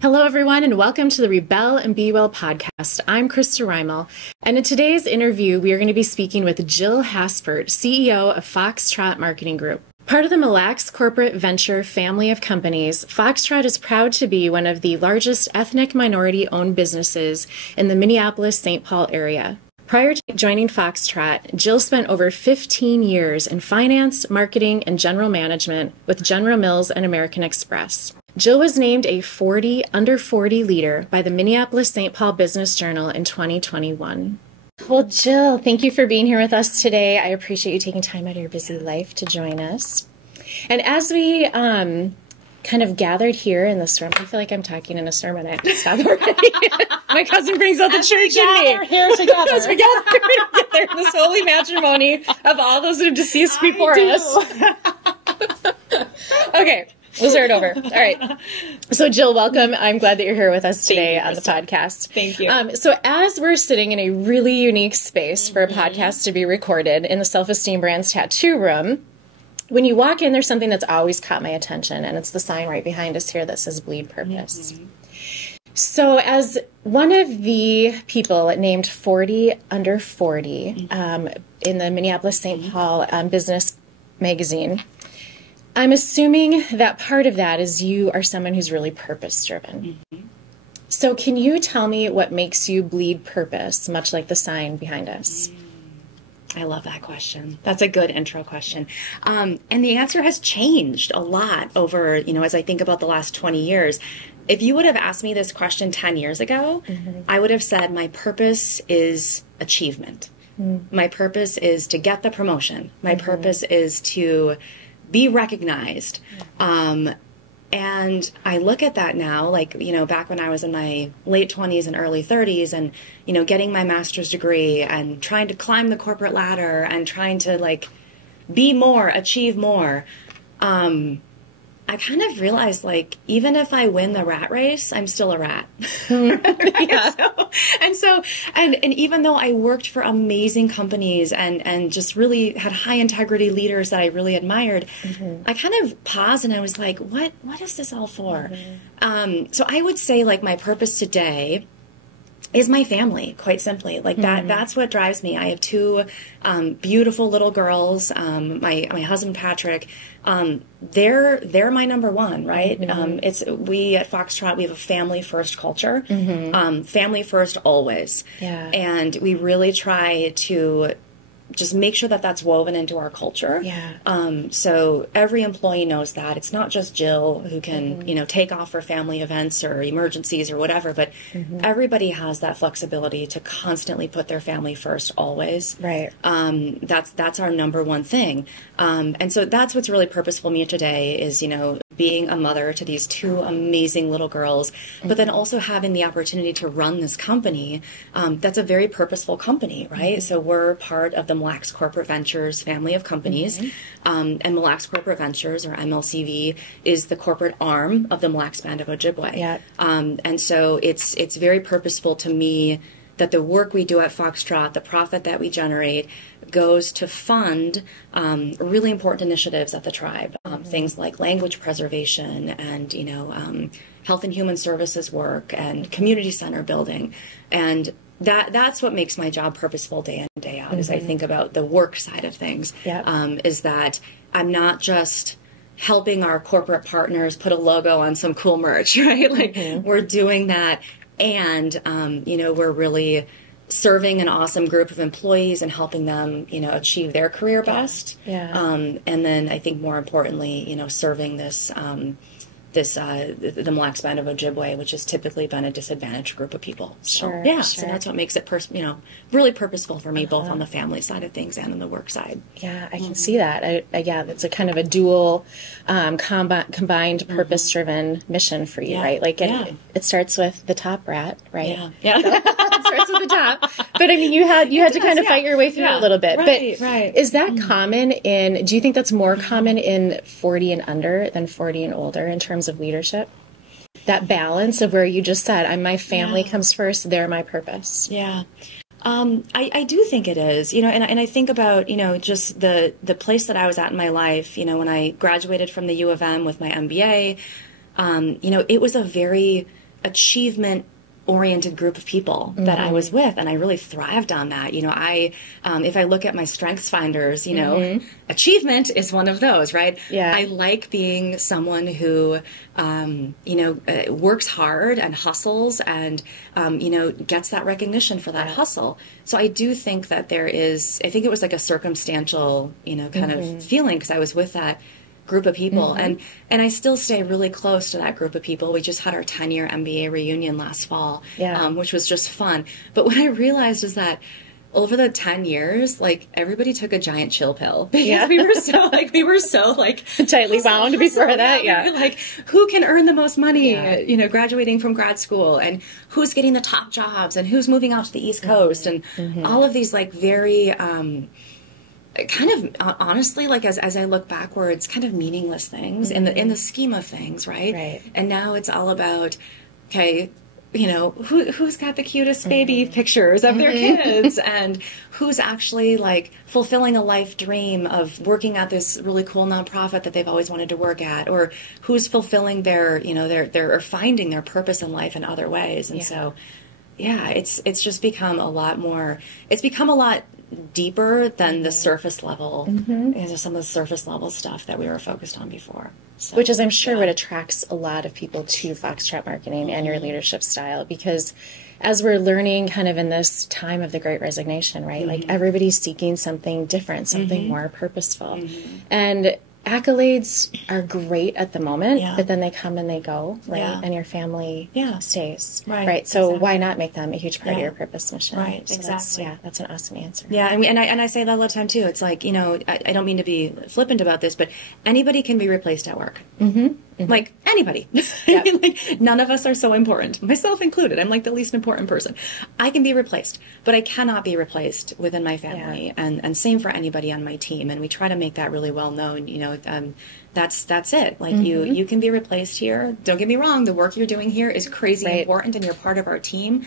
Hello, everyone, and welcome to the Rebel and Be Well podcast. I'm Christa Rymal, and in today's interview, we are going to be speaking with Jill Haspert, CEO of Foxtrot Marketing Group. Part of the Mille Lacs corporate venture family of companies, Foxtrot is proud to be one of the largest ethnic minority-owned businesses in the Minneapolis-St. Paul area. Prior to joining Foxtrot, Jill spent over 15 years in finance, marketing, and general management with General Mills and American Express. Jill was named a under 40 leader by the Minneapolis-St. Paul Business Journal in 2021. Well, Jill, thank you for being here with us today. I appreciate you taking time out of your busy life to join us. And as we kind of gathered here in this room, I feel like I'm talking in a sermon. I have to stop already. My cousin brings out the church in me. We're here together. As we gather together in this holy matrimony of all those who have deceased before us. Okay. We'll start over. All right. So, Jill, welcome. I'm glad that you're here with us today on the podcast. Thank you. So, as we're sitting in a really unique space for a podcast to be recorded in the Self-Esteem Brands Tattoo Room, when you walk in, there's something that's always caught my attention, and it's the sign right behind us here that says Bleed Purpose. So, as one of the people named under 40 in the Minneapolis-St. Paul Business Magazine, I'm assuming that part of that is you are someone who's really purpose-driven. So can you tell me what makes you bleed purpose, much like the sign behind us? I love that question. That's a good intro question. And the answer has changed a lot over, as I think about the last 20 years. If you would have asked me this question 10 years ago, I would have said my purpose is achievement. My purpose is to get the promotion. My purpose is to be recognized. And I look at that now, like, back when I was in my late 20s and early 30s and, getting my master's degree and trying to climb the corporate ladder and trying to, be more, achieve more. I kind of realized, even if I win the rat race, I'm still a rat. Yeah. And even though I worked for amazing companies and just really had high integrity leaders that I really admired, I kind of paused and I was like, what is this all for? So I would say, my purpose today is my family, quite simply. That's what drives me. I have two beautiful little girls. My husband, Patrick, they're my number one, right? We at Foxtrot, we have a family first culture. Family first always. Yeah. And we really try to just make sure that that's woven into our culture. Yeah. So every employee knows that. It's not just Jill who can, take off for family events or emergencies or whatever, but everybody has that flexibility to constantly put their family first always. Right. That's our number one thing. And so that's what's really purposeful me today is, being a mother to these two amazing little girls, but then also having the opportunity to run this company. That's a very purposeful company, right? So we're part of the Mille Lacs Corporate Ventures family of companies. And Mille Lacs Corporate Ventures, or MLCV, is the corporate arm of the Mille Lacs Band of Ojibwe. Yeah. And so it's very purposeful to me that the work we do at Foxtrot, the profit that we generate, goes to fund really important initiatives at the tribe. Things like language preservation and, health and human services work and community center building. And that's what makes my job purposeful day in, day out, as I think about the work side of things, is that I'm not just helping our corporate partners put a logo on some cool merch, right? We're doing that. And, we're really serving an awesome group of employees and helping them, achieve their career best. Yeah. And then I think more importantly, serving this the Mille Lacs Band of Ojibwe, which has typically been a disadvantaged group of people. So, Sure, yeah, sure. so that's what makes it really purposeful for me, both on the family side of things and on the work side. Yeah, I can see that. Yeah, it's a kind of a dual, combined, purpose-driven mission for you, right? Like, it starts with the top rat, right? Yeah. So it starts with the top. But I mean, you had to kind of fight your way through it a little bit. Right. Is that common do you think that's more common in 40 and under than 40 and older in terms of leadership? That balance of where you just said, my family comes first, they're my purpose. Yeah. I do think it is, and I think about, just the place that I was at in my life, when I graduated from the U of M with my MBA, it was a very achievement-oriented group of people that I was with, and I really thrived on that. If I look at my strengths finders, achievement is one of those, right? Yeah. I like being someone who, works hard and hustles and, gets that recognition for that hustle. So I do think that I think it was like a circumstantial, kind of feeling, because I was with that group of people, and I still stay really close to that group of people. We just had our 10-year MBA reunion last fall, which was just fun. But what I realized is that over the 10 years, like, everybody took a giant chill pill, because we were so tightly wound before that. We were like, who can earn the most money, graduating from grad school, and who's getting the top jobs, and who's moving out to the East Coast, and all of these very kind of, honestly, like, as I look backwards, kind of meaningless things in the scheme of things, right? And now it's all about, okay, who's got the cutest baby pictures of their kids, and who's actually, like, fulfilling a life dream of working at this really cool nonprofit that they've always wanted to work at, or who's fulfilling their or finding their purpose in life in other ways. And so, it's just become a lot more. It's become a lot deeper than the surface level, some of the surface level stuff that we were focused on before. So, which is, I'm sure, what attracts a lot of people to Foxtrot marketing and your leadership style, because as we're learning kind of in this time of the Great Resignation, right, like, everybody's seeking something different, something more purposeful. And accolades are great at the moment, but then they come and they go, right? And your family stays, right? So why not make them a huge part of your purpose mission? Right, so exactly. That's an awesome answer. Yeah, and I say that all the time too. It's like, I don't mean to be flippant about this, but anybody can be replaced at work. Like, anybody. Like, none of us are so important, myself included. I'm like the least important person. I can be replaced, but I cannot be replaced within my family, and same for anybody on my team. And we try to make that really well known. That's it. Like, you can be replaced here. Don't get me wrong. The work you're doing here is crazy important, and you're part of our team.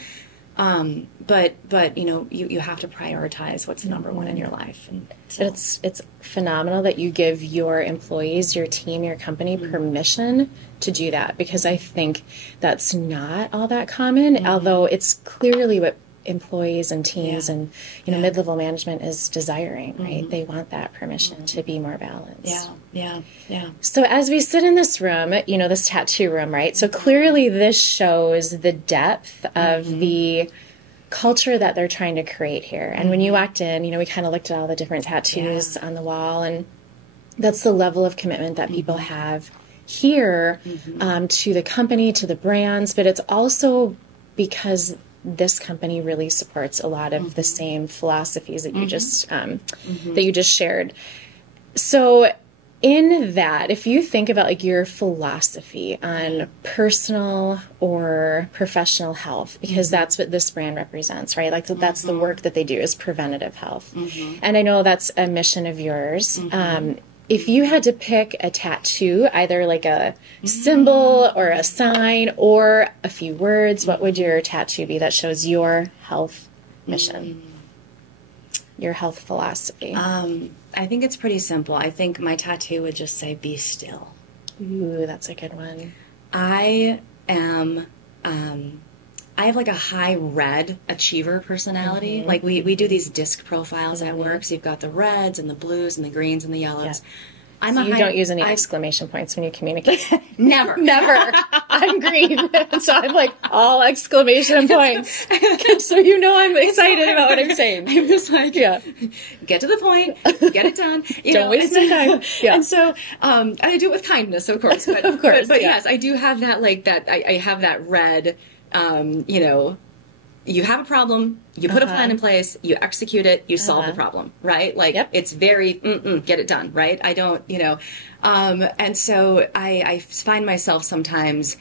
But you have to prioritize what's number one in your life. And so. But it's phenomenal that you give your employees, your team, your company permission to do that, because I think that's not all that common, although it's clearly what employees and teams and mid-level management is desiring, right? They want that permission to be more balanced. Yeah. So as we sit in this room, this tattoo room, right? So clearly this shows the depth of the culture that they're trying to create here. And when you walked in, we kind of looked at all the different tattoos on the wall, and that's the level of commitment that people have here to the company, to the brands, but it's also because this company really supports a lot of the same philosophies that you just shared. So in that, if you think about, like, your philosophy on personal or professional health, because that's what this brand represents, right? Like, that's the work that they do, is preventative health. And I know that's a mission of yours. If you had to pick a tattoo, either like a symbol or a sign or a few words, what would your tattoo be that shows your health mission, your health philosophy? I think it's pretty simple. I think my tattoo would just say, "Be still." Ooh, that's a good one. I have like a high red achiever personality. Like, we do these disc profiles at work. So you've got the reds and the blues and the greens and the yellows. You don't use any exclamation points when you communicate. Never. I'm green. And so I'm like all exclamation points. So you know I'm excited about what I'm saying. I'm just like, get to the point, get it done. Don't waste my time. Yeah. And so I do it with kindness, of course. But, of course. But yes, I do have that, like that. I have that red, you have a problem, you put a plan in place, you execute it, you solve the problem, right? Like it's very, get it done, right? I don't, and so I find myself sometimes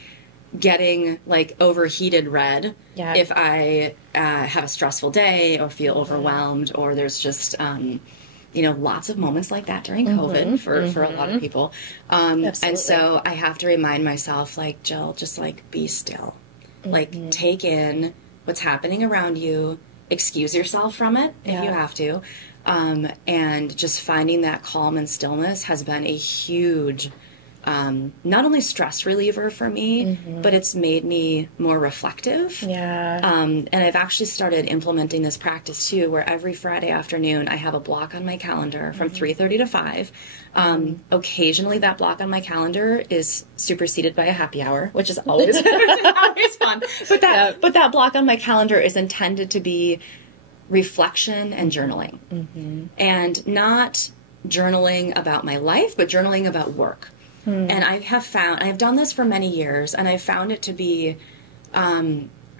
getting like overheated red if I have a stressful day or feel overwhelmed, or there's just, lots of moments like that during COVID for a lot of people. And so I have to remind myself, like, Jill, just like be still, like take in what's happening around you, excuse yourself from it if you have to, and just finding that calm and stillness has been a huge, not only stress reliever for me, but it's made me more reflective. And I've actually started implementing this practice too, where every Friday afternoon I have a block on my calendar from 3:30 to 5. Occasionally that block on my calendar is superseded by a happy hour, which is always, always fun. But that block on my calendar is intended to be reflection and journaling, and not journaling about my life, but journaling about work. And I've done this for many years, and I've found it to be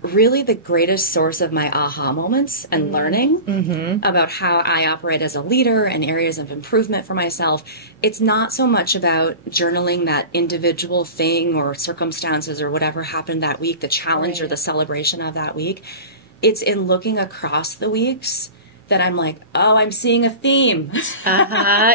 really the greatest source of my aha moments and learning about how I operate as a leader and areas of improvement for myself. It's not so much about journaling that individual thing or circumstances or whatever happened that week, the challenge or the celebration of that week. It's in looking across the weeks that I'm like, oh, I'm seeing a theme. And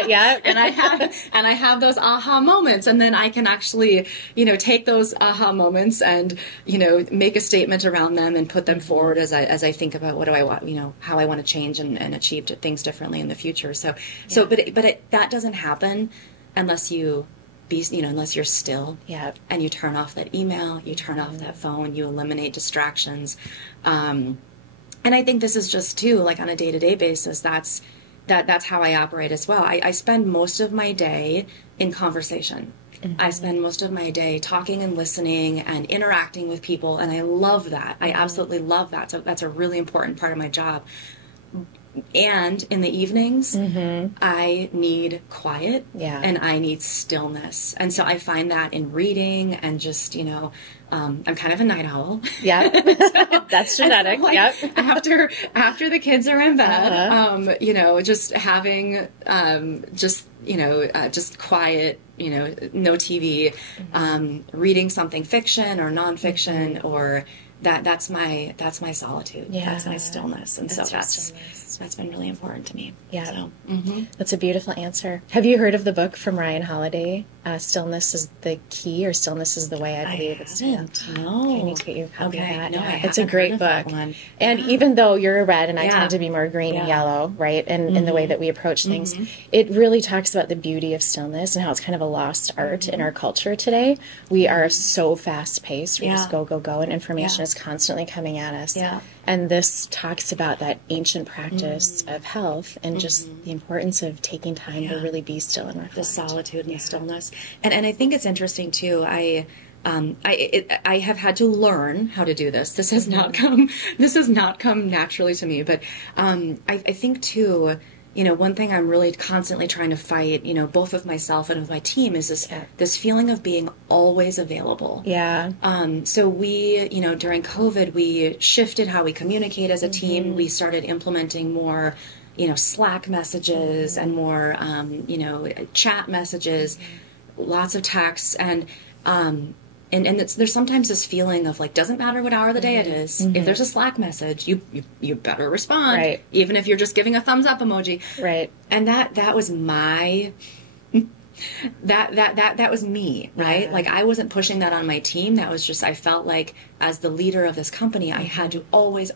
I have those aha moments, and then I can actually, take those aha moments and, make a statement around them and put them forward as I think about what do I want, how I want to change and achieve things differently in the future. But that doesn't happen unless you unless you're still and you turn off that email, you turn off that phone, you eliminate distractions. And I think this is just too, like on a day-to-day basis, that's how I operate as well. I spend most of my day in conversation. I spend most of my day talking and listening and interacting with people, and I love that. I absolutely love that. So that's a really important part of my job. And in the evenings, I need quiet and I need stillness. And so I find that in reading and just, I'm kind of a night owl. Yeah, that's genetic. So, after the kids are in bed, just having just quiet, no TV, reading something fiction or nonfiction or that's my solitude. That's my stillness. And that's been really important to me. That's a beautiful answer. Have you heard of the book from Ryan Holiday, Stillness is the Key, or Stillness is the Way, I believe it's titled? No. I need to get you a copy of that. No, it's a great book. And even though you're a red and I tend to be more green and yellow, right, and in the way that we approach things, it really talks about the beauty of stillness and how it's kind of a lost art in our culture today. We are so fast-paced. We just go, and information is constantly coming at us. And this talks about that ancient practice of health and just the importance of taking time to really be still and reflect. The solitude and the stillness. And I think it's interesting too. I have had to learn how to do this. This has not come naturally to me. But I think too, one thing I'm really constantly trying to fight, both with myself and with my team, is this feeling of being always available. So we, during COVID, we shifted how we communicate as a team. We started implementing more, Slack messages and more, chat messages, lots of texts, and there's sometimes this feeling of like, doesn't matter what hour of the day it is. If there's a Slack message, you better respond, even if you're just giving a thumbs up emoji. And that was my that was me, right? Like I wasn't pushing that on my team. That was just, I felt like as the leader of this company, I had to always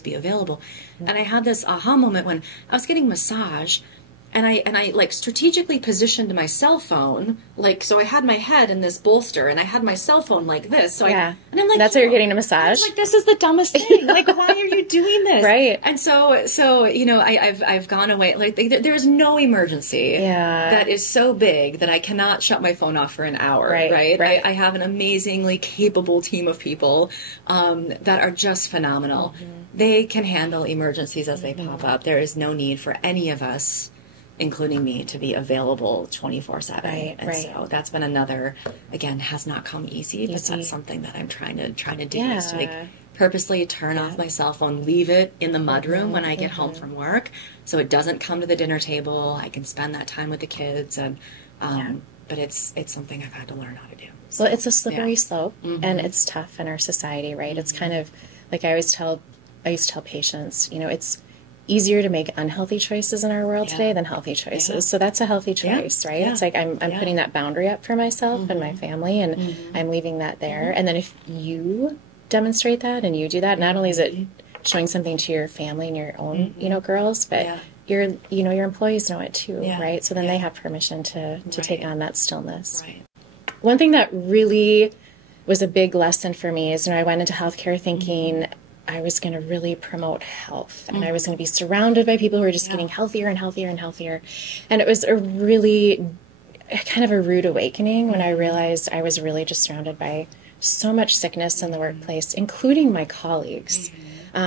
be available. And I had this aha moment when I was getting massage And I like strategically positioned my cell phone, like, so I had my head in this bolster and I had my cell phone like this. So yeah. And I'm like, that's where you're getting a massage. I was like, this is the dumbest thing. Like, why are you doing this? Right. And so, you know, I've gone away. Like, there's no emergency that is so big that I cannot shut my phone off for an hour. Right. I have an amazingly capable team of people, that are just phenomenal. They can handle emergencies as they pop up. There is no need for any of us, including me, to be available 24/7. So that's been another, again, has not come easy, but that's something that I'm trying to do, is to like purposely turn off my cell phone, leave it in the mudroom when I get home from work, so it doesn't come to the dinner table. I can spend that time with the kids, and but it's something I've had to learn how to do. So, well, it's a slippery slope, and it's tough in our society, right? It's kind of like I used to tell patients, you know, it's easier to make unhealthy choices in our world today than healthy choices. So that's a healthy choice, right? It's like I'm putting that boundary up for myself and my family, and I'm leaving that there. And then if you demonstrate that and you do that, not only is it showing something to your family and your own, you know, girls, but your employees know it too, right? So then they have permission to take on that stillness. Right. One thing that really was a big lesson for me is when I went into healthcare thinking I was going to really promote health, and I was going to be surrounded by people who were just getting healthier and healthier and healthier. And it was a really kind of a rude awakening when I realized I was really just surrounded by so much sickness in the workplace, including my colleagues,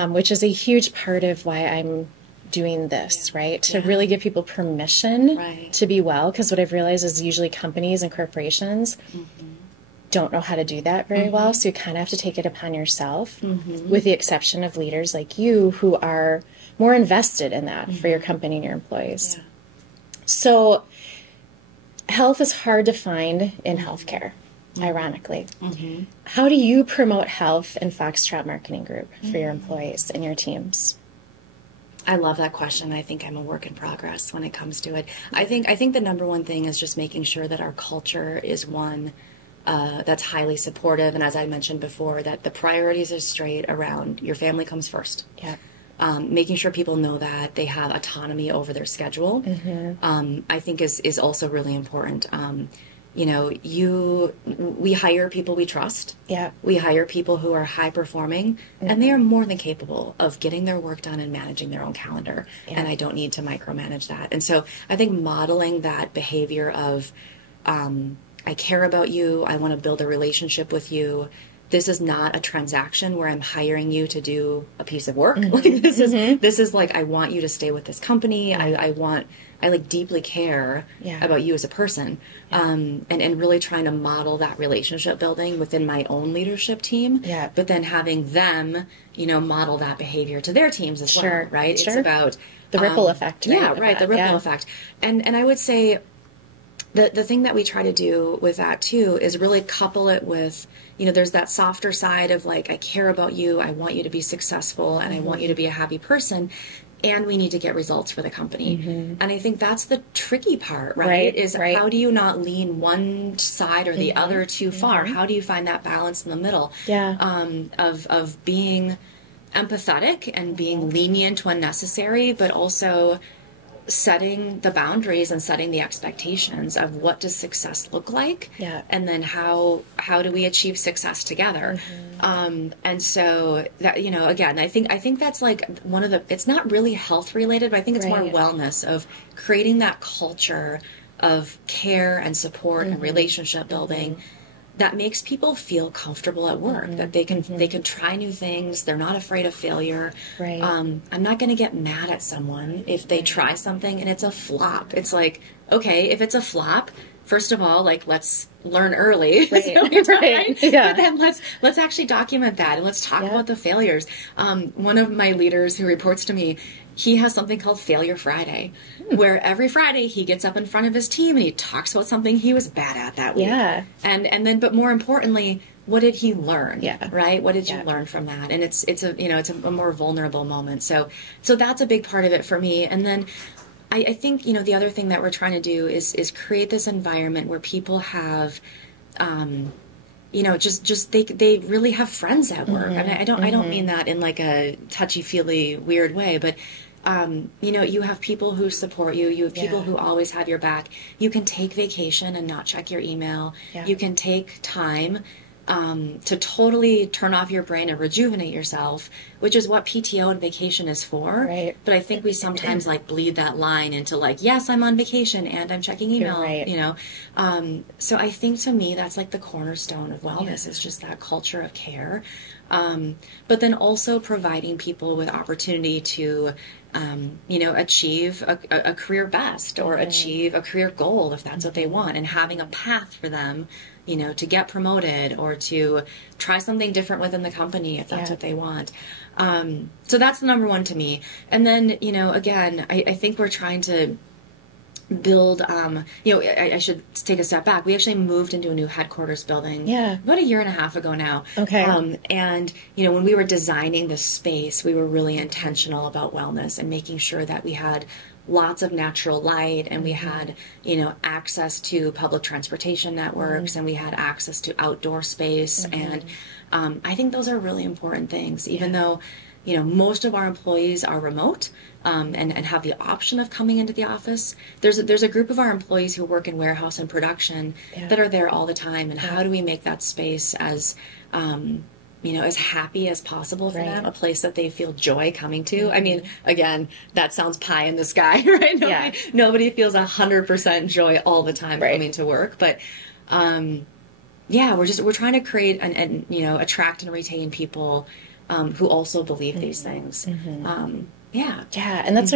which is a huge part of why I'm doing this, right? To really give people permission to be well, because what I've realized is usually companies and corporations don't know how to do that very well, so you kind of have to take it upon yourself, with the exception of leaders like you who are more invested in that for your company and your employees. So health is hard to find in healthcare, ironically. How do you promote health in Foxtrot Marketing Group for your employees and your teams? I love that question. I think I'm a work in progress when it comes to it. I think the number one thing is just making sure that our culture is one that's highly supportive, and as I mentioned before, that the priorities are straight around your family comes first. Making sure people know that they have autonomy over their schedule, I think is also really important. You know, we hire people we trust. We hire people who are high performing, and they are more than capable of getting their work done and managing their own calendar. And I don't need to micromanage that. And so I think modeling that behavior of, I care about you, I want to build a relationship with you. This is not a transaction where I'm hiring you to do a piece of work. Like this is like, I want you to stay with this company. I like deeply care about you as a person. And really trying to model that relationship building within my own leadership team. But then having them, you know, model that behavior to their teams as well, right? It's about the ripple effect. Right? The ripple effect. And I would say the thing that we try to do with that too is really couple it with, you know, there's that softer side of like, I care about you, I want you to be successful, and I want you to be a happy person, and we need to get results for the company. And I think that's the tricky part, right? How do you not lean one side or the other too far? How do you find that balance in the middle of being empathetic and being lenient when necessary, but also setting the boundaries and setting the expectations of what does success look like, and then how do we achieve success together. And so that, you know, again, I think that's like one of the, it's not really health related, but I think it's more wellness, of creating that culture of care and support and relationship building that makes people feel comfortable at work, that they can try new things. They're not afraid of failure. I'm not going to get mad at someone if they try something and it's a flop. It's like, okay, if it's a flop, first of all, like, let's learn early. But then let's actually document that, and let's talk about the failures. One of my leaders who reports to me, he has something called Failure Friday, where every Friday he gets up in front of his team and he talks about something he was bad at that week. And then, but more importantly, what did he learn? Right? What did you learn from that? And it's a more vulnerable moment. So that's a big part of it for me. And then I think, you know, the other thing that we're trying to do is create this environment where people have, you know, just they really have friends at work. And I don't mean that in like a touchy-feely weird way, but You have people who support you. You have people who always have your back. You can take vacation and not check your email. Yeah. You can take time to totally turn off your brain and rejuvenate yourself, which is what PTO and vacation is for. Right. But I think we sometimes bleed that line into yes, I'm on vacation and I'm checking email, so I think to me, that's the cornerstone of wellness is just that culture of care. But then also providing people with opportunity to, achieve a career best or achieve a career goal if that's what they want, and having a path for them, to get promoted or to try something different within the company if that's what they want. So that's the number one to me. And then, again, I think we're trying to build, I should take a step back. We actually moved into a new headquarters building about a year and a half ago now. Okay. And, when we were designing the space, we were really intentional about wellness and making sure that we had lots of natural light, and we had, access to public transportation networks, and we had access to outdoor space. And I think those are really important things, even though, most of our employees are remote and have the option of coming into the office. There's a group of our employees who work in warehouse and production that are there all the time. And how do we make that space as as happy as possible for them, a place that they feel joy coming to. I mean, again, that sounds pie in the sky, right? Nobody feels 100% joy all the time coming to work. But, we're trying to create and attract and retain people who also believe these things. And that's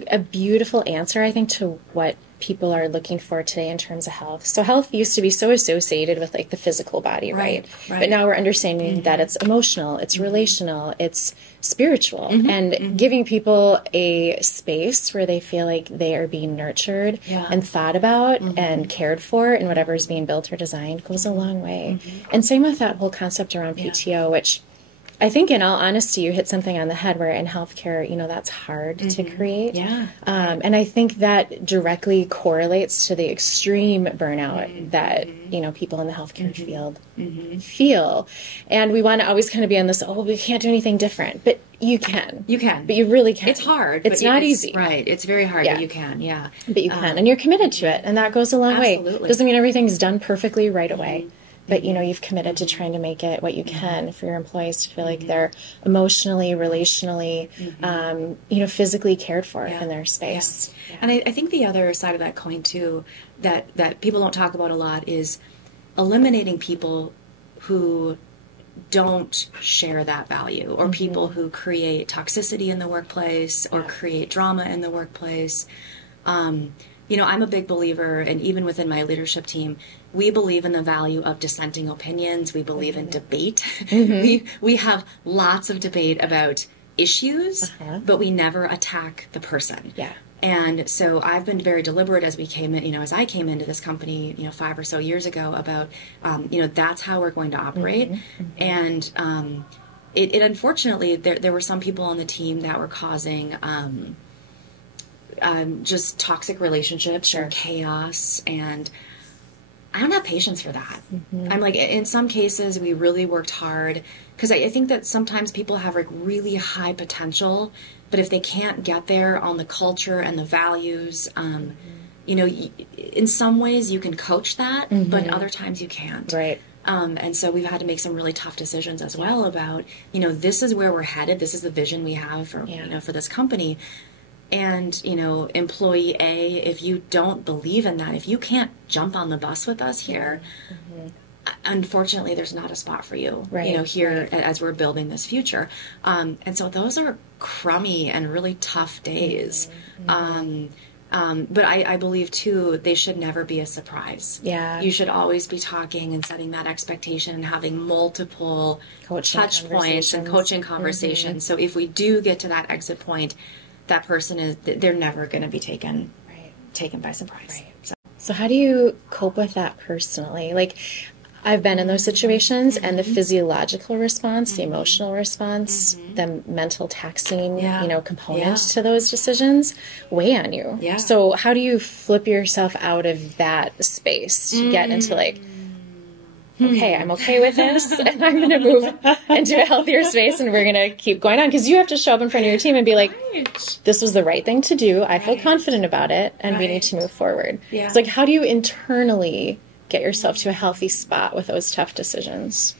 a beautiful answer, I think, to what people are looking for today in terms of health. So health used to be so associated with the physical body, right? But now we're understanding that it's emotional, it's relational, it's spiritual, and giving people a space where they feel like they are being nurtured and thought about and cared for in whatever is being built or designed goes a long way. And same with that whole concept around PTO, which I think, in all honesty, you hit something on the head where in healthcare, that's hard to create. And I think that directly correlates to the extreme burnout that, people in the healthcare field feel. And we want to always kind of be on this, we can't do anything different. But you can. You can. But you really can. It's hard. It's not easy. Right. It's very hard, but you can, But you can. And you're committed to it. And that goes a long way. Doesn't mean everything's done perfectly right away. But, you've committed to trying to make it what you can for your employees to feel like they're emotionally, relationally, physically cared for in their space. And I think the other side of that coin, too, that people don't talk about a lot is eliminating people who don't share that value, or people who create toxicity in the workplace or create drama in the workplace. I'm a big believer, and even within my leadership team, we believe in the value of dissenting opinions. We believe in debate. We have lots of debate about issues, but we never attack the person. And so I've been very deliberate as we came in, as I came into this company, 5 or so years ago about, that's how we're going to operate. And it unfortunately, there were some people on the team that were causing just toxic relationships or chaos, and I don't have patience for that. I'm in some cases we really worked hard, because I think that sometimes people have really high potential, but if they can't get there on the culture and the values, in some ways you can coach that, but other times you can't. And so we've had to make some really tough decisions as well about, this is where we're headed. This is the vision we have for, for this company. And, employee A, if you don't believe in that, if you can't jump on the bus with us here, unfortunately, there's not a spot for you, here as we're building this future. And so those are crummy and really tough days. But I believe, too, they should never be a surprise. You should always be talking and setting that expectation and having multiple touch points and coaching conversations. So if we do get to that exit point, that person they're never going to be taken by surprise. So how do you cope with that personally? I've been in those situations, and the physiological response, the emotional response, the mental taxing, component to those decisions weigh on you. So how do you flip yourself out of that space to get into okay, I'm okay with this, and I'm going to move into a healthier space, and we're going to keep going on. Because you have to show up in front of your team and be like, this was the right thing to do. I feel confident about it, and we need to move forward. Yeah. It's like, how do you internally get yourself to a healthy spot with those tough decisions?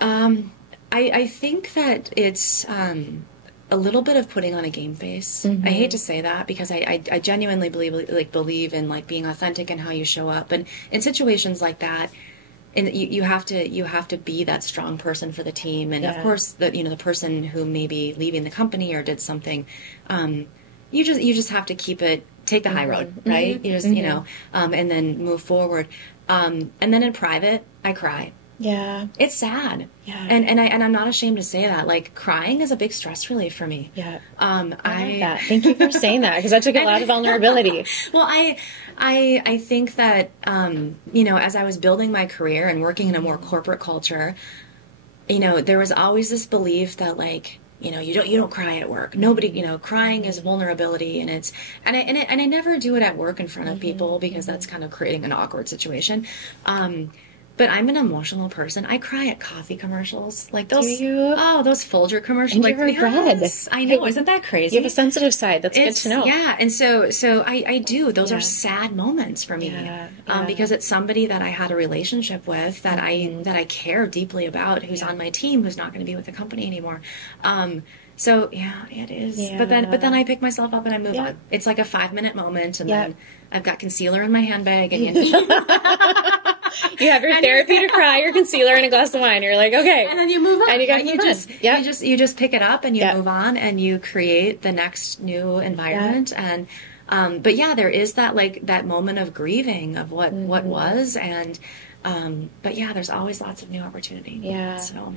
I think that it's a little bit of putting on a game face. I hate to say that because I genuinely believe in like being authentic in how you show up, and in situations like that, and you have to be that strong person for the team, and of course the person who may be leaving the company or did something, you just have to take the high road, right? You just and then move forward, and then in private I cry. Yeah. It's sad. Yeah. And I'm not ashamed to say that. Like, crying is a big stress relief for me. Yeah. I like that. Thank you for saying that, because that took a lot of vulnerability. Well, I think that, as I was building my career and working in a more corporate culture, there was always this belief that, like, you don't cry at work. Nobody, crying is vulnerability, and I never do it at work in front of people, because that's kind of creating an awkward situation. But I'm an emotional person. I cry at coffee commercials. Like those, those Folger commercials. And you're red. I know. Isn't that crazy? You have a sensitive side. That's good to know. Yeah. And so I do. Those are sad moments for me. Because it's somebody that I had a relationship with, that I care deeply about, who's on my team, who's not going to be with the company anymore. So yeah, it is. Yeah. But then I pick myself up and I move on. It's like a 5-minute moment, and then I've got concealer in my handbag, and you have your therapy to cry, your concealer, and a glass of wine. You're like, okay, and then you move on. And you got you just pick it up and you move on, and you create the next new environment. And but there is that moment of grieving of what was, and but there's always lots of new opportunity. Yeah. So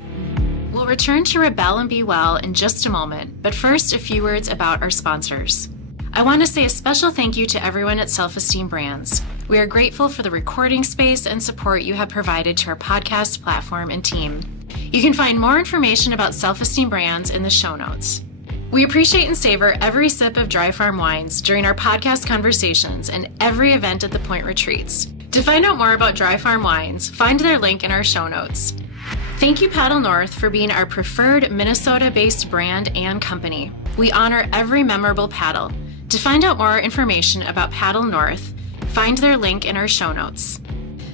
we'll return to Rebel and Be Well in just a moment, but first a few words about our sponsors. I want to say a special thank you to everyone at Self-Esteem Brands. We are grateful for the recording space and support you have provided to our podcast platform and team. You can find more information about Self-Esteem Brands in the show notes. We appreciate and savor every sip of Dry Farm wines during our podcast conversations and every event at the Point Retreats. To find out more about Dry Farm wines, find their link in our show notes. Thank you, Paddle North, for being our preferred Minnesota-based brand and company. We honor every memorable paddle. To find out more information about Paddle North, find their link in our show notes.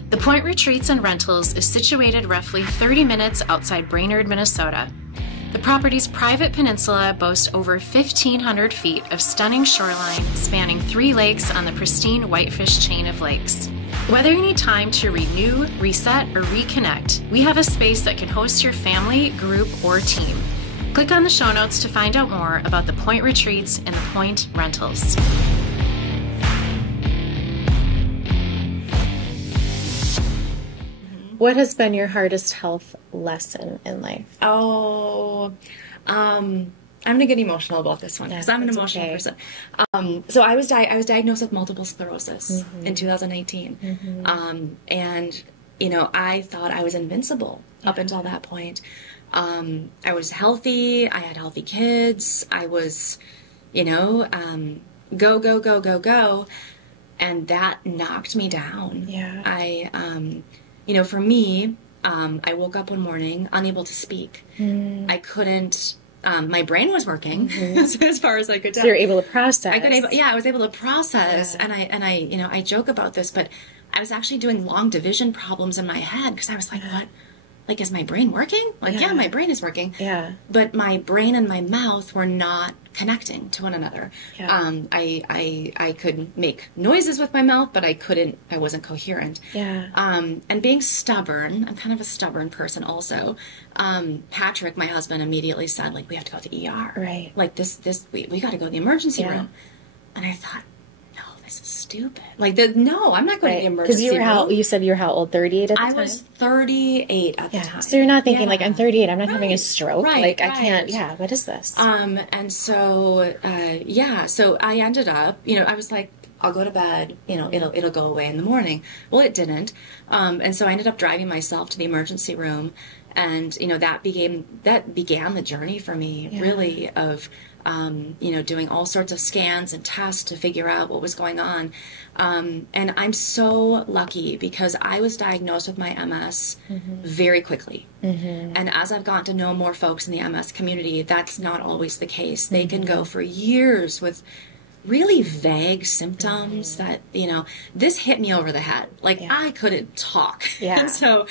The Point Retreats and Rentals is situated roughly 30 minutes outside Brainerd, Minnesota. The property's private peninsula boasts over 1,500 feet of stunning shoreline spanning 3 lakes on the pristine Whitefish chain of lakes. Whether you need time to renew, reset, or reconnect, we have a space that can host your family, group, or team. Click on the show notes to find out more about the Point Retreats and the Point Rentals. What has been your hardest health lesson in life? I'm going to get emotional about this one, because I'm an emotional person. So I was diagnosed with multiple sclerosis in 2019. And, I thought I was invincible up until that point. I was healthy. I had healthy kids. I was, go. And that knocked me down. Yeah. For me, I woke up one morning unable to speak. I couldn't, my brain was working as far as I could tell. So you're able to process. I was able to process. Yeah. And I joke about this, but I was actually doing long division problems in my head, because I was like, what? Like, is my brain working? Like, yeah, my brain is working. Yeah. But my brain and my mouth were not connecting to one another. Yeah. I could make noises with my mouth, but I wasn't coherent. Yeah. And being stubborn, I'm kind of a stubborn person also. Patrick, my husband, immediately said, like, we have to go to the ER. Right. Like, we got to go to the emergency room. And I thought, this is stupid. Like, no, I'm not going to the emergency room. Because you said you were how old? 38 at the time? I was 38 at the time. So you're not thinking, like, I'm 38, I'm not having a stroke. Right, I can't, what is this? And so, so I ended up, I was like, I'll go to bed, it'll go away in the morning. Well, it didn't. And so I ended up driving myself to the emergency room, And, that began the journey for me, really, of, doing all sorts of scans and tests to figure out what was going on. And I'm so lucky because I was diagnosed with my MS very quickly. And as I've gotten to know more folks in the MS community, that's not always the case. They can go for years with really vague symptoms that, this hit me over the head. Like, I couldn't talk. And so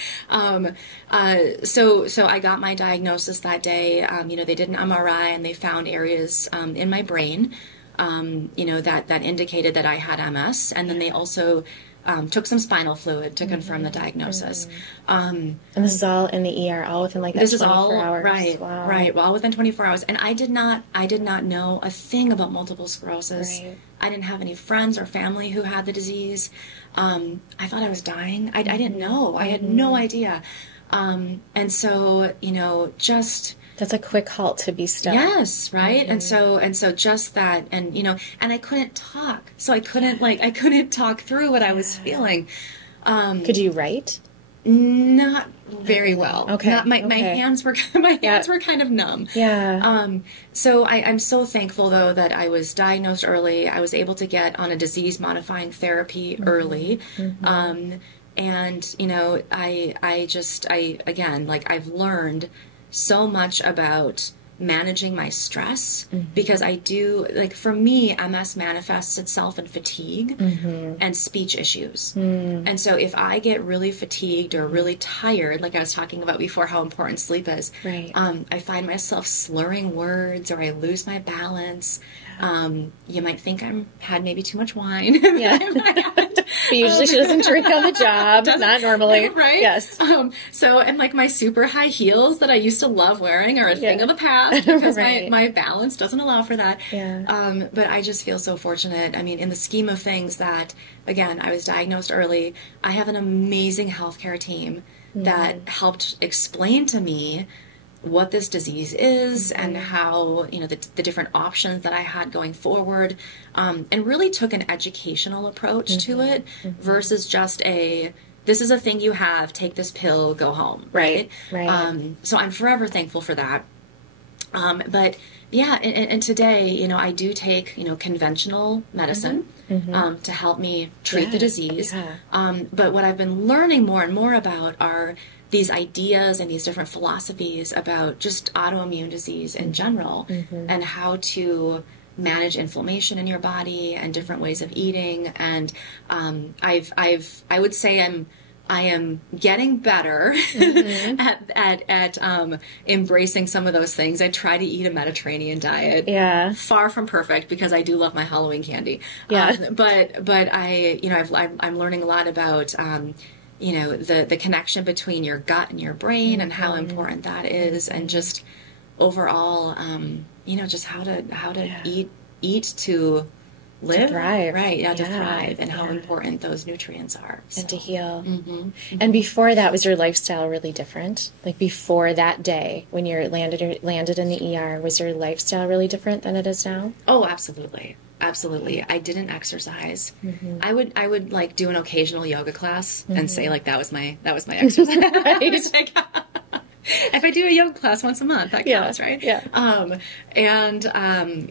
I got my diagnosis that day. They did an MRI and they found areas in my brain, that indicated that I had MS. And then they also took some spinal fluid to confirm the diagnosis. And this is all in the ER, all within like that 24 hours. Right, wow. right. Well, all within 24 hours. And I did not know a thing about multiple sclerosis. Right. I didn't have any friends or family who had the disease. I thought I was dying. I didn't know. I had no idea. And so, just... That's a quick halt to be still. Yes, right. And so just that, and and I couldn't talk, so I couldn't talk through what I was feeling. Could you write? Not very well. Okay. My hands were kind of numb. Yeah. So I'm so thankful though that I was diagnosed early. I was able to get on a disease modifying therapy early. And I've learned so much about managing my stress because I do, for me, MS manifests itself in fatigue and speech issues. And so if I get really fatigued or really tired, like I was talking about before how important sleep is, I find myself slurring words or I lose my balance. You might think I had maybe too much wine. But usually she doesn't drink on the job, not normally. Right? Yes. And my super high heels that I used to love wearing are a thing of the past because my balance doesn't allow for that. But I just feel so fortunate. I mean, in the scheme of things that, again, I was diagnosed early. I have an amazing healthcare team that helped explain to me what this disease is and how, the different options that I had going forward, and really took an educational approach to it versus just this is a thing you have, take this pill, go home. Right. So I'm forever thankful for that. But yeah, and today, I do take, conventional medicine, to help me treat the disease. But what I've been learning more and more about are these ideas and these different philosophies about just autoimmune disease in general and how to manage inflammation in your body and different ways of eating. And I would say I am getting better at embracing some of those things. I try to eat a Mediterranean diet. Far from perfect because I do love my Halloween candy. But I'm learning a lot about the connection between your gut and your brain and how important that is, and just overall, just how to eat to live, to thrive. To thrive, and how important those nutrients are. And to heal. And before that, was your lifestyle really different? Like before that day when you landed in the ER, was your lifestyle really different than it is now? Oh, absolutely. Absolutely. I didn't exercise. I would like do an occasional yoga class and say that was my exercise. If I do a yoga class once a month, that counts, right?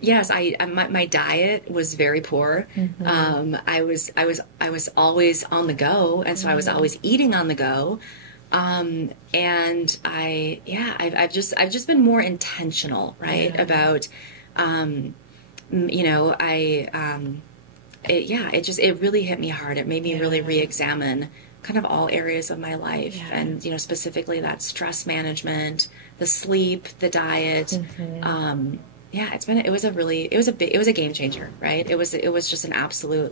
Yes, my diet was very poor. I was always on the go, and so I was always eating on the go. And I've just been more intentional, about it really hit me hard. It made me really re-examine kind of all areas of my life, and specifically that stress management, the sleep, the diet. It was a game changer, right? It was just an absolute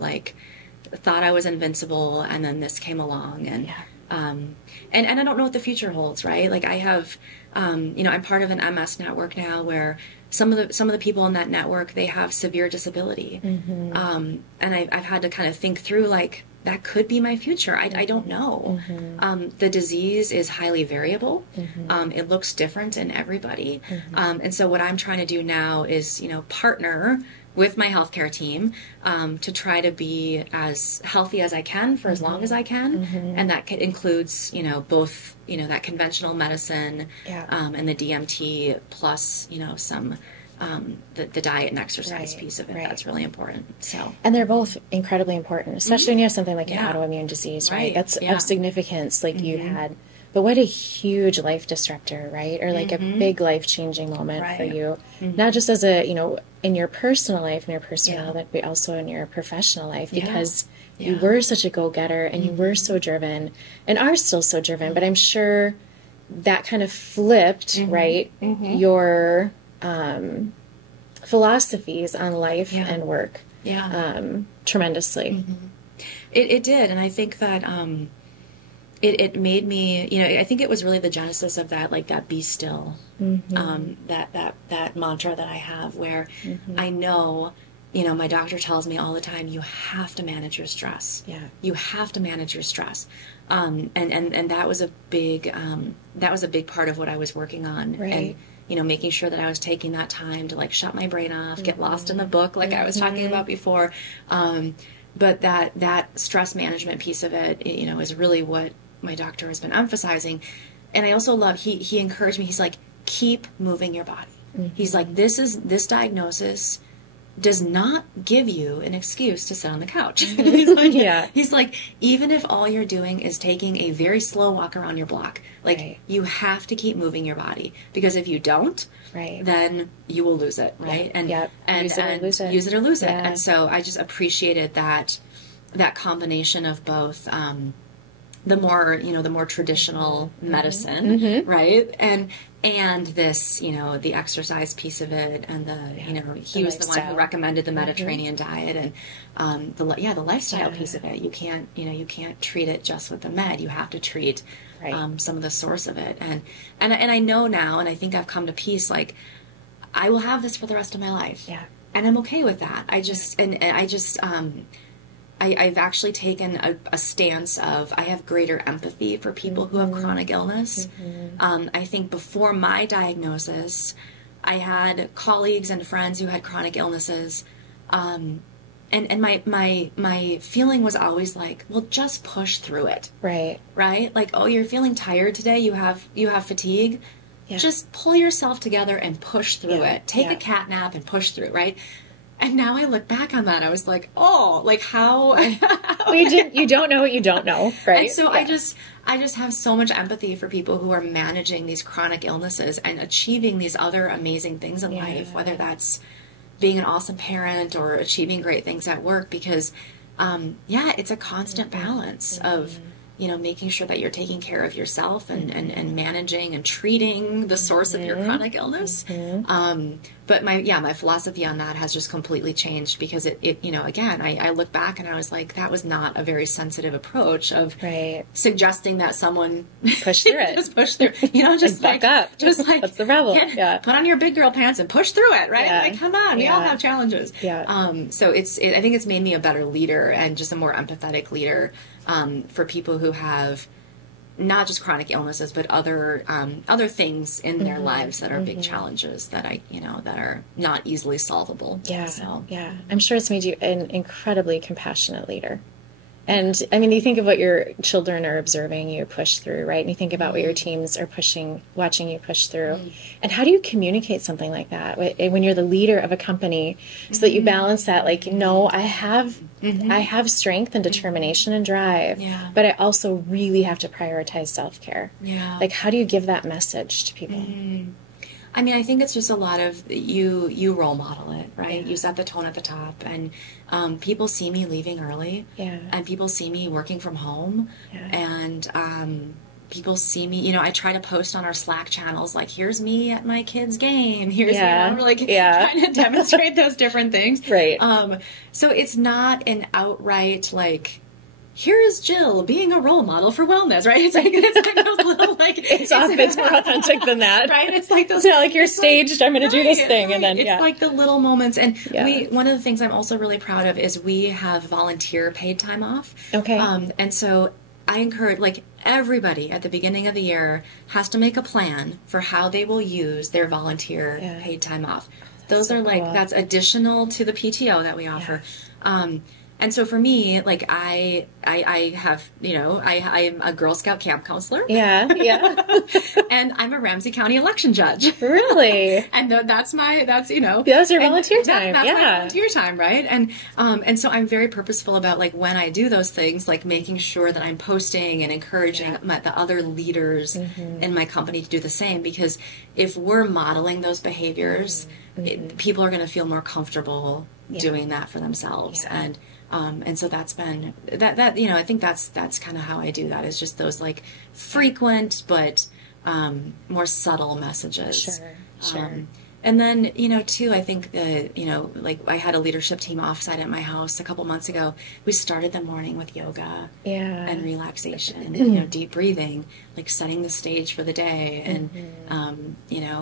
thought I was invincible, and then this came along, and I don't know what the future holds, right? I have, I'm part of an MS network now where some of the people in that network, they have severe disability. And I've had to kind of think through that could be my future. I don't know. The disease is highly variable. It looks different in everybody. And so what I'm trying to do now is, partner with my healthcare team to try to be as healthy as I can for as long as I can. And that includes, both, that conventional medicine and the DMT plus, some the diet and exercise piece of it. That's really important. So, and they're both incredibly important, especially when you have something like an autoimmune disease, right? That's of significance, like you had. But what a huge life disruptor, right? Or like a big life-changing moment for you. Not just as a, in your personal life, but also in your professional life, because you were such a go-getter and you were so driven and are still so driven. But I'm sure that kind of flipped, right? Your philosophies on life and work tremendously. It did. And I think that... It made me, I think it was really the genesis of that, like that be still, that mantra that I have where I know, my doctor tells me all the time, you have to manage your stress. You have to manage your stress. And that was a big part of what I was working on. And, making sure that I was taking that time to like shut my brain off, get lost in the book, like I was talking about before. But that stress management piece of it, is really what my doctor has been emphasizing. And I also love, he encouraged me, he's like, keep moving your body. He's like, this diagnosis does not give you an excuse to sit on the couch. He's like, even if all you're doing is taking a very slow walk around your block, like you have to keep moving your body, because if you don't, then you will lose it. And use it or lose it. And so I just appreciated that combination of both, the more traditional medicine, right? And this, the exercise piece of it, and he was the one who recommended the Mediterranean diet, and the lifestyle piece of it. You can't treat it just with the med. You have to treat some of the source of it. And I know now, and I think I've come to peace, like I will have this for the rest of my life. And I'm okay with that. I've actually taken a stance of, I have greater empathy for people who have chronic illness. I think before my diagnosis, I had colleagues and friends who had chronic illnesses. And my feeling was always like, well, just push through it. Right? Like, oh, you're feeling tired today. You have fatigue. Just pull yourself together and push through it. Take a cat nap and push through, right? And now I look back on that, I was like, oh, like how? Well, you don't know what you don't know, right? And so I just have so much empathy for people who are managing these chronic illnesses and achieving these other amazing things in life, whether that's being an awesome parent or achieving great things at work, because, it's a constant balance of, making sure that you're taking care of yourself and managing and treating the source of your chronic illness. But my philosophy on that has just completely changed, because it again, I look back and I was like, that was not a very sensitive approach of suggesting that someone push through it. Just push through, just like, back up. Just like, that's the problem. Put on your big girl pants and push through it, right? Like, come on, we all have challenges. So I think it's made me a better leader and just a more empathetic leader, for people who have not just chronic illnesses, but other things in their lives that are big challenges that that are not easily solvable. I'm sure it's made you an incredibly compassionate leader. And I mean, you think of what your children are observing you push through, right? And you think about what your teams are watching you push through. And how do you communicate something like that when you're the leader of a company, so that you balance that, like, no, I have strength and determination and drive, but I also really have to prioritize self-care. Like, how do you give that message to people? I mean, I think it's just a lot of you role model it, right? You set the tone at the top, and people see me leaving early, and people see me working from home, and people see me, I try to post on our Slack channels, like, here's me at my kid's game, here's trying to demonstrate those different things. Right. So it's not an outright, like, here's Jill being a role model for wellness, right? It's like those little, like... It's more authentic than that. Right? It's like those... It's not like you're staged, I'm going to do this thing, and then, It's like the little moments. And one of the things I'm also really proud of is we have volunteer paid time off. Okay. And so I encourage, like, everybody at the beginning of the year has to make a plan for how they will use their volunteer paid time off. Those are like, cool. that's additional to the PTO that we offer. And so for me, like I have, I'm a Girl Scout camp counselor. Yeah. And I'm a Ramsey County election judge. Really? And that's That's your volunteer time. That's my volunteer time, right? And so I'm very purposeful about like when I do those things, like making sure that I'm posting and encouraging the other leaders in my company to do the same, because if we're modeling those behaviors, people are going to feel more comfortable doing that for themselves. And so that's been that I think that's kind of how I do that, is just those like frequent but more subtle messages. Sure. And then, too, I think like I had a leadership team offsite at my house a couple months ago. We started the morning with yoga and relaxation, deep breathing, like setting the stage for the day. And,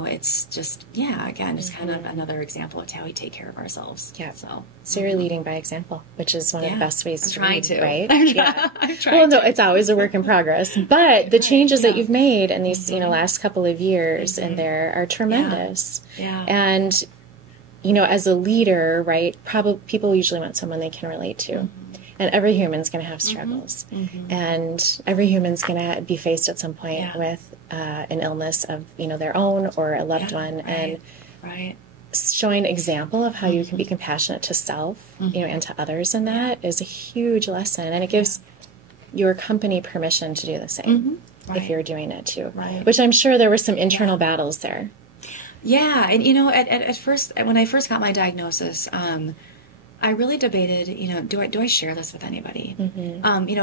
it's just, again, just kind of another example of how we take care of ourselves. Yeah. So you're leading by example, which is one of the best ways to lead, right? I'm trying well, no, it's always a work in progress. But the changes that you've made in these, last couple of years in there are tremendous. And, as a leader, right, probably people usually want someone they can relate to. And every human's going to have struggles. And every human's going to be faced at some point with an illness of, their own or a loved one. And showing example of how you can be compassionate to self, and to others in that is a huge lesson. And it gives your company permission to do the same if you're doing it too. Which I'm sure there were some internal battles there. Yeah, and at first, when I first got my diagnosis, I really debated, do I share this with anybody?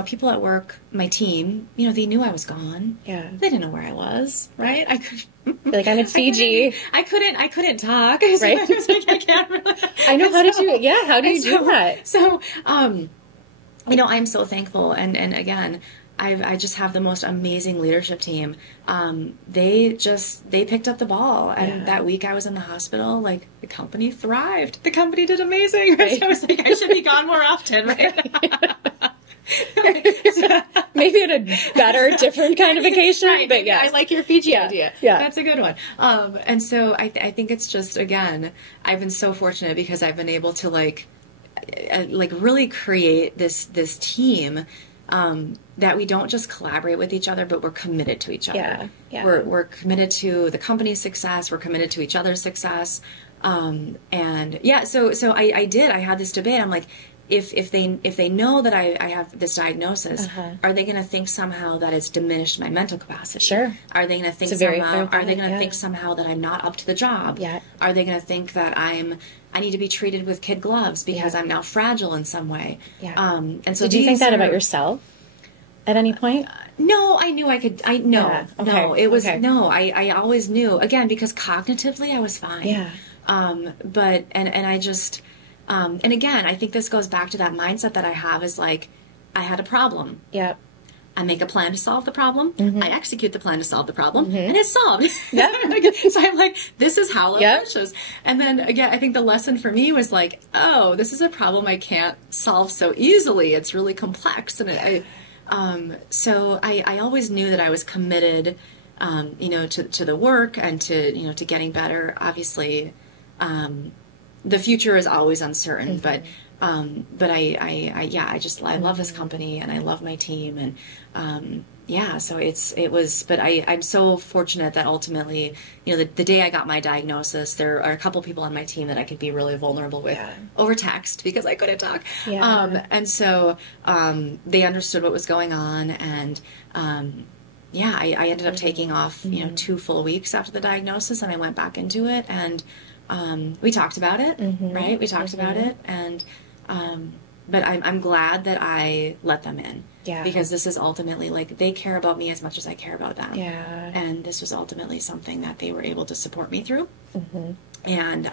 People at work, my team, they knew I was gone. Yeah, they didn't know where I was, right? I could like I'm in Fiji. I couldn't talk. Right? I was like, I can't really. I know. How do you do that? So, I'm so thankful, and again, I just have the most amazing leadership team. They picked up the ball, and that week I was in the hospital, like the company thrived. The company did amazing. Right? So I was like, I should be gone more often, right? Maybe on a better, different kind of vacation. Right. But yeah, I like your Fiji idea. Yeah, that's a good one. And so I think it's just, again, I've been so fortunate because I've been able to like really create this team. That we don't just collaborate with each other, but we're committed to each other. We're committed to the company's success. We're committed to each other's success. So I had this debate. I'm like, if they know that I have this diagnosis, are they going to think somehow that it's diminished my mental capacity? Sure. Are they going to think somehow? Are they going to think somehow that I'm not up to the job? Yeah. Are they going to think that I need to be treated with kid gloves because I'm now fragile in some way? Yeah. And so did you think that about yourself at any point? No, I knew I could. No, it was no. I always knew, again, because cognitively I was fine. Yeah. But I just. And again, I think this goes back to that mindset that I have is like, I had a problem. Yep. I make a plan to solve the problem. I execute the plan to solve the problem, and it's solved. Yeah. So I'm like, this is how it approaches. And then again, I think the lesson for me was like, oh, this is a problem I can't solve so easily. It's really complex, and so I always knew that I was committed, to the work and to getting better. Obviously, the future is always uncertain, but I love this company and I love my team, and so but I'm so fortunate that ultimately, the day I got my diagnosis, there are a couple people on my team that I could be really vulnerable with over text because I couldn't talk. And so they understood what was going on, and I ended up taking off 2 full weeks after the diagnosis, and I went back into it, and we talked about it, right? We talked about it, and but I'm glad that I let them in. Yeah. Because this is ultimately, like, they care about me as much as I care about them. Yeah. And this was ultimately something that they were able to support me through. And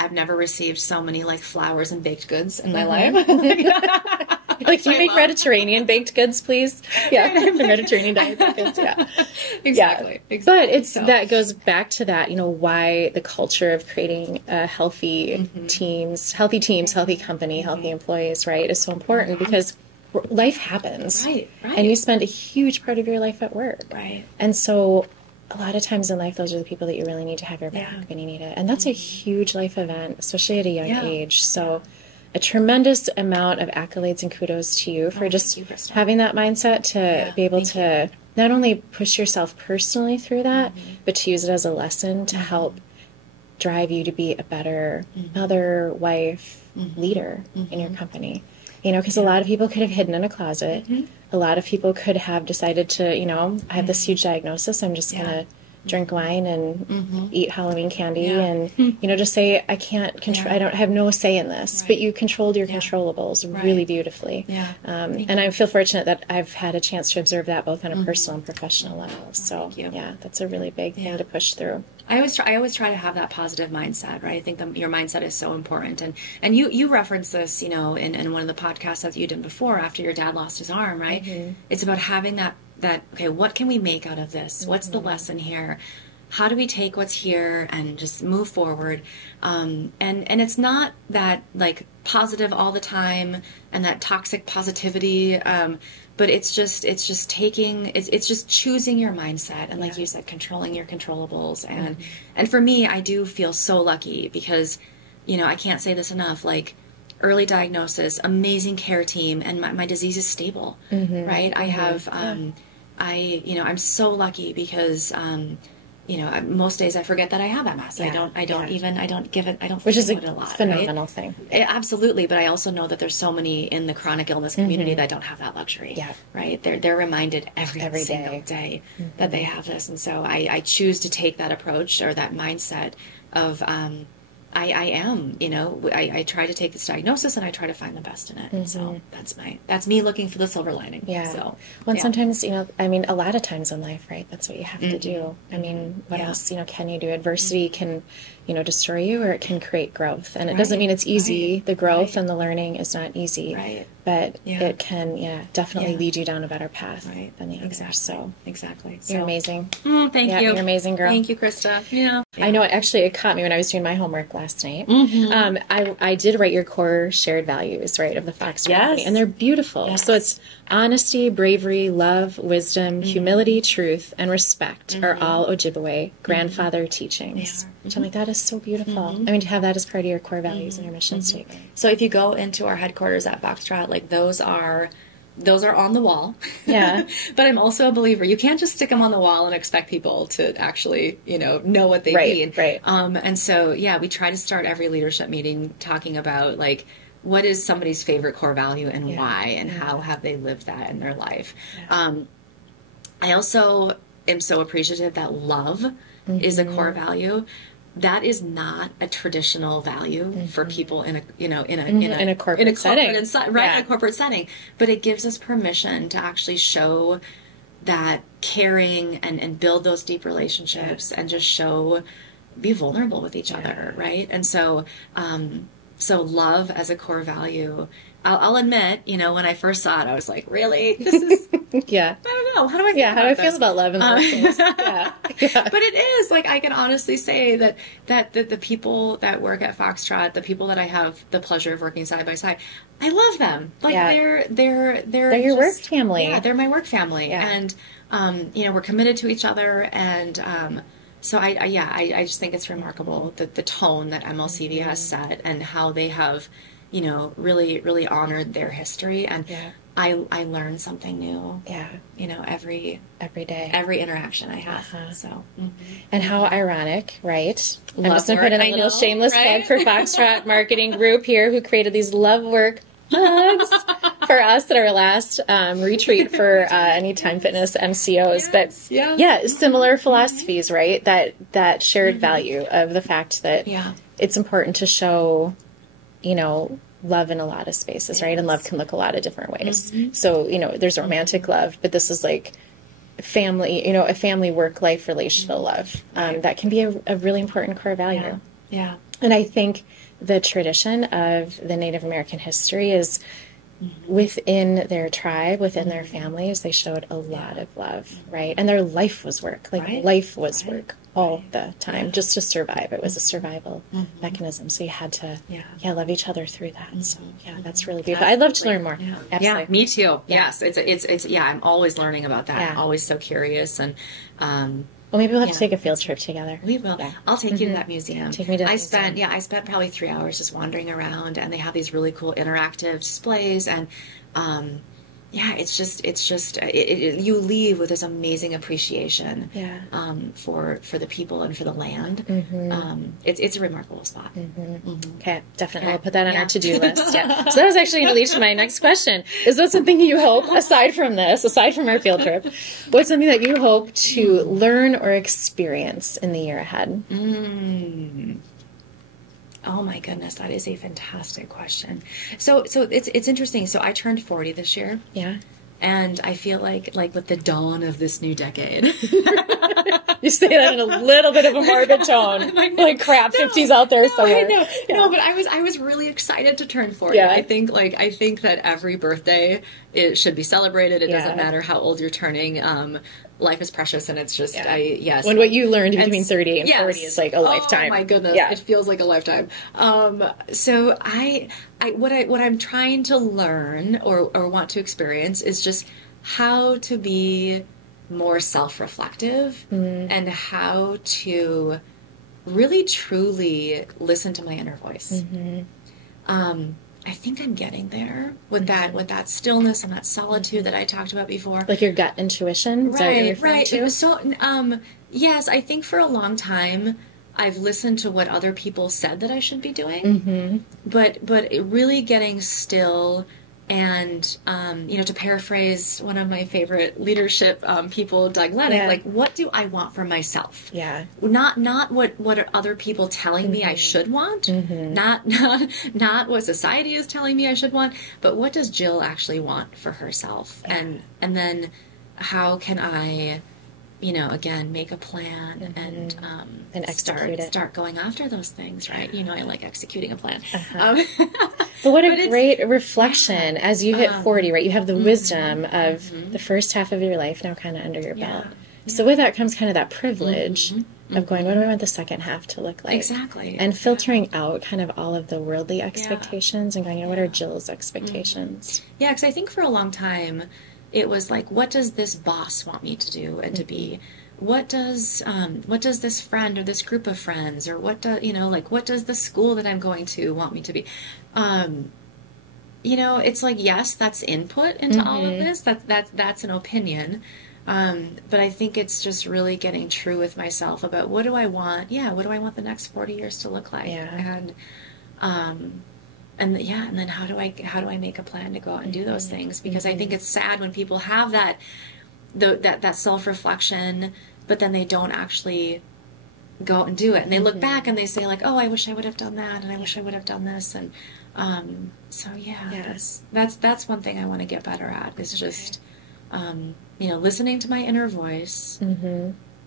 I've never received so many, like, flowers and baked goods in my life. Like, can you make Mediterranean baked goods, please? Yeah, Mediterranean diet baked goods, Exactly. But that goes back to that, why the culture of creating healthy teams, healthy company, healthy employees, right, is so important, because life happens. Right. And you spend a huge part of your life at work. Right. And so a lot of times in life, those are the people that you really need to have your back when you need it. And that's a huge life event, especially at a young age. So a tremendous amount of accolades and kudos to you for just having that mindset to be able to not only push yourself personally through that, but to use it as a lesson to help drive you to be a better mother, wife, leader in your company. You know, because a lot of people could have hidden in a closet. A lot of people could have decided to, you know, I have this huge diagnosis, I'm just going to drink wine and eat Halloween candy and, you know, just say, I can't control, I don't have no say in this, but you controlled your controllables really beautifully. And I feel fortunate that I've had a chance to observe that both on a personal and professional level. So yeah, that's a really big thing to push through. I always try to have that positive mindset, right? I think your mindset is so important. And you referenced this, you know, in one of the podcasts that you did before after your dad lost his arm, right? It's about having that, okay, what can we make out of this? What's the lesson here? How do we take what's here and just move forward? And it's not that like positive all the time and that toxic positivity, but it's just choosing your mindset and like you said, controlling your controllables. And for me, I do feel so lucky because, you know, I can't say this enough, like early diagnosis, amazing care team, and my disease is stable, right? I have, I'm so lucky because, you know, most days I forget that I have MS. I don't Which is think about it a lot, phenomenal thing. Absolutely. But I also know that there's so many in the chronic illness community that don't have that luxury. Right. They're reminded every single day that they have this. And so I choose to take that approach or that mindset of, I am, you know, I try to take this diagnosis and I try to find the best in it. And so that's me looking for the silver lining. So, well, sometimes, you know, I mean, a lot of times in life, right, that's what you have to do. I mean, what else, you know, can you do? Adversity can, you know, destroy you or it can create growth. And it doesn't mean it's easy. The growth and the learning is not easy. But it can, definitely lead you down a better path than the others. So you're amazing. Thank you. You're amazing, girl. Thank you, Christa. I know it caught me when I was doing my homework last night. I did write your core shared values, right, of the Foxtrot company, and they're beautiful. So it's honesty, bravery, love, wisdom, humility, truth, and respect are all Ojibwe grandfather teachings. Which I'm like, that is so beautiful. I mean, to have that as part of your core values and your mission statement. So if you go into our headquarters at Foxtrot, like those are on the wall. But I'm also a believer. You can't just stick them on the wall and expect people to actually, you know what they mean. And so, we try to start every leadership meeting talking about like, what is somebody's favorite core value and why, and how have they lived that in their life? I also am so appreciative that love is a core value. That is not a traditional value for people in a corporate setting, in a corporate setting. But it gives us permission to actually show that caring and build those deep relationships and just be vulnerable with each other, right? And so, so love as a core value. I'll admit, you know, when I first saw it, I was like, really? This is, I don't know. How do I feel about love in the workplace? But it is, like, I can honestly say that the people that work at Foxtrot, the people that I have the pleasure of working side by side, I love them. Like, they're your work family. Yeah, they're my work family. And, you know, we're committed to each other. And, so I just think it's remarkable the tone that MLCV has set and how they have, you know, really, really honored their history. And I learn something new, you know, every day, every interaction I have. So, and how ironic, right? I'm just going to put in a little shameless plug for Foxtrot Marketing Group here, who created these love work hugs for us at our last retreat for Anytime Fitness MCOs. But similar philosophies, right? That shared value of the fact that it's important to show, you know, love in a lot of spaces, right? And love can look a lot of different ways. So, you know, there's romantic love, but this is like family, you know, a family work-life relational love. That can be a really important core value. And I think the tradition of the Native American history is within their tribe, within their families, they showed a lot of love, right? And their life was work. Like, life was work all the time, just to survive. It was a survival mechanism. So you had to, love each other through that. So, that's really beautiful. I'd love to learn more. Yeah, me too. Yes. It's I'm always learning about that. I'm always so curious. And, Well, maybe we'll have to take a field trip together. We will. Yeah. I'll take you to that museum. Take me to the museum. I spent probably 3 hours just wandering around, and they have these really cool interactive displays, and you leave with this amazing appreciation for the people and for the land. It's a remarkable spot. Okay, definitely. I'll put that on our to-do list. Yeah. So that was actually going to lead to my next question. Is that something you hope, aside from our field trip, what's something that you hope to learn or experience in the year ahead? Oh my goodness, that is a fantastic question. So it's interesting. So I turned 40 this year. Yeah. And I feel like with the dawn of this new decade. You say that in a little bit of a morbid tone. Like crap, 50's out there somewhere. I know. Yeah. No, but I was really excited to turn 40. Yeah. I think that every birthday it should be celebrated. It doesn't matter how old you're turning. Life is precious, and it's just When what you learned between 30 and 40 is like a lifetime. Oh my goodness, it feels like a lifetime. So what I'm trying to learn or want to experience is just how to be more self-reflective and how to really truly listen to my inner voice. I think I'm getting there with that stillness and that solitude that I talked about before. Like your gut intuition? Right. So, yes, I think for a long time I've listened to what other people said that I should be doing, but really getting still and, to paraphrase one of my favorite leadership people, Doug Lennox, like, what do I want for myself? Yeah. Not what are other people telling me I should want, not what society is telling me I should want, but what does Jill actually want for herself? Yeah. And then how can I, again, make a plan and execute it. Start going after those things, right? I like executing a plan. But what a great reflection as you hit 40, right? You have the wisdom of the first half of your life now kind of under your belt. So with that comes kind of that privilege of going, what do I want the second half to look like? Exactly. And filtering out kind of all of the worldly expectations and going, what are Jill's expectations? Yeah, because I think for a long time, it was like, what does this boss want me to do and to be? What does this friend or this group of friends or what does the school that I'm going to want me to be? It's like, yes, that's input into all of this. That's an opinion. But I think it's just really getting true with myself about what do I want? Yeah, what do I want the next 40 years to look like? Yeah. And then how do I make a plan to go out and do those things? Because I think it's sad when people have that self-reflection, but then they don't actually go out and do it. And they look back and they say like, oh, I wish I would have done that, and I wish I would have done this. And that's one thing I want to get better at is just listening to my inner voice,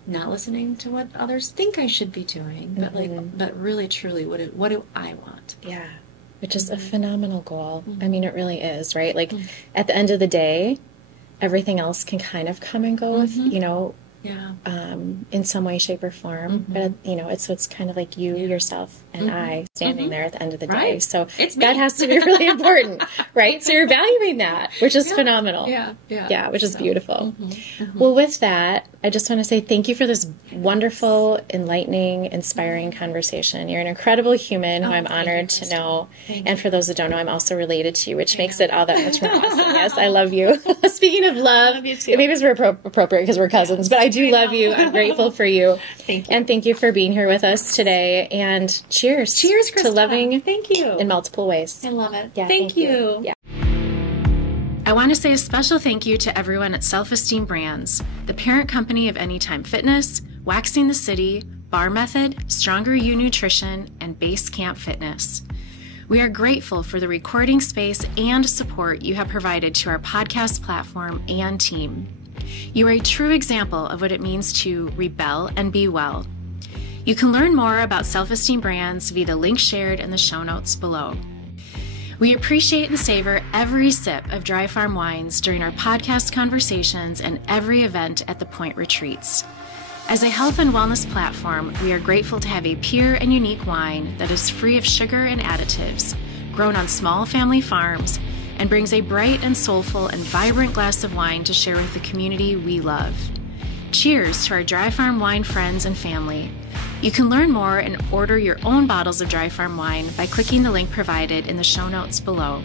not listening to what others think I should be doing, but really truly what do I want? Yeah. Which is a phenomenal goal. I mean, it really is, right? Like, at the end of the day, everything else can kind of come and go with, in some way, shape, or form. But, it's kind of like you, yourself, and I standing there at the end of the day. Right. So that has to be really important, right? So you're valuing that, which is phenomenal. Yeah, which is beautiful. Well, with that, I just want to say thank you for this wonderful, enlightening, inspiring conversation. You're an incredible human who I'm honored to know. And for those that don't know, I'm also related to you, which makes it all that much more awesome. Yes, I love you. Speaking of love, maybe it's appropriate because we're cousins, but I do love you. I'm grateful for you. Thank you. And thank you for being here with us today. And cheers. Cheers, Christa. To loving thank you. in multiple ways. I love it. Yeah, thank you. Yeah. I want to say a special thank you to everyone at Self-Esteem Brands, the parent company of Anytime Fitness, Waxing the City, Bar Method, Stronger You Nutrition, and Base Camp Fitness. We are grateful for the recording space and support you have provided to our podcast platform and team. You are a true example of what it means to rebel and be well. You can learn more about Self-Esteem Brands via the link shared in the show notes below. We appreciate and savor every sip of Dry Farm wines during our podcast conversations and every event at the Point Retreats. As a health and wellness platform, we are grateful to have a pure and unique wine that is free of sugar and additives, grown on small family farms, and brings a bright and soulful and vibrant glass of wine to share with the community we love. Cheers to our Dry Farm Wine friends and family. You can learn more and order your own bottles of Dry Farm wine by clicking the link provided in the show notes below.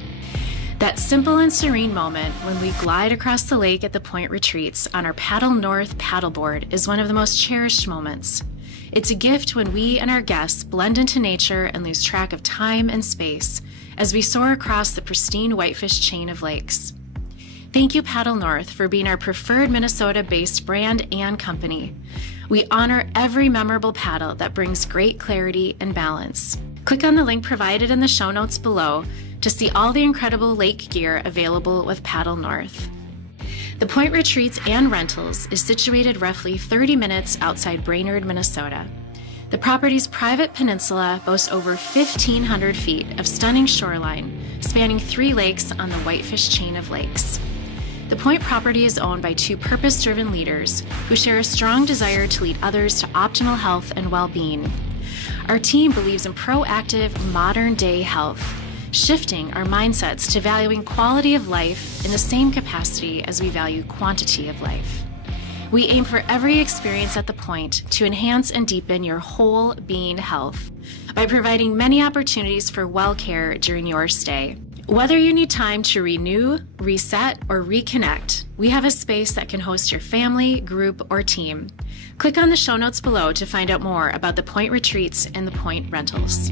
That simple and serene moment when we glide across the lake at the Point Retreats on our Paddle North paddleboard is one of the most cherished moments. It's a gift when we and our guests blend into nature and lose track of time and space as we soar across the pristine Whitefish chain of lakes. Thank you, Paddle North, for being our preferred Minnesota-based brand and company. We honor every memorable paddle that brings great clarity and balance. Click on the link provided in the show notes below to see all the incredible lake gear available with Paddle North. The Point Retreats and Rentals is situated roughly 30 minutes outside Brainerd, Minnesota. The property's private peninsula boasts over 1,500 feet of stunning shoreline spanning 3 lakes on the Whitefish chain of lakes. The Point property is owned by 2 purpose-driven leaders who share a strong desire to lead others to optimal health and well-being. Our team believes in proactive, modern-day health, shifting our mindsets to valuing quality of life in the same capacity as we value quantity of life. We aim for every experience at the Point to enhance and deepen your whole being health by providing many opportunities for well care during your stay. Whether you need time to renew, reset, or reconnect, we have a space that can host your family, group, or team. Click on the show notes below to find out more about the Point Retreats and the Point Rentals.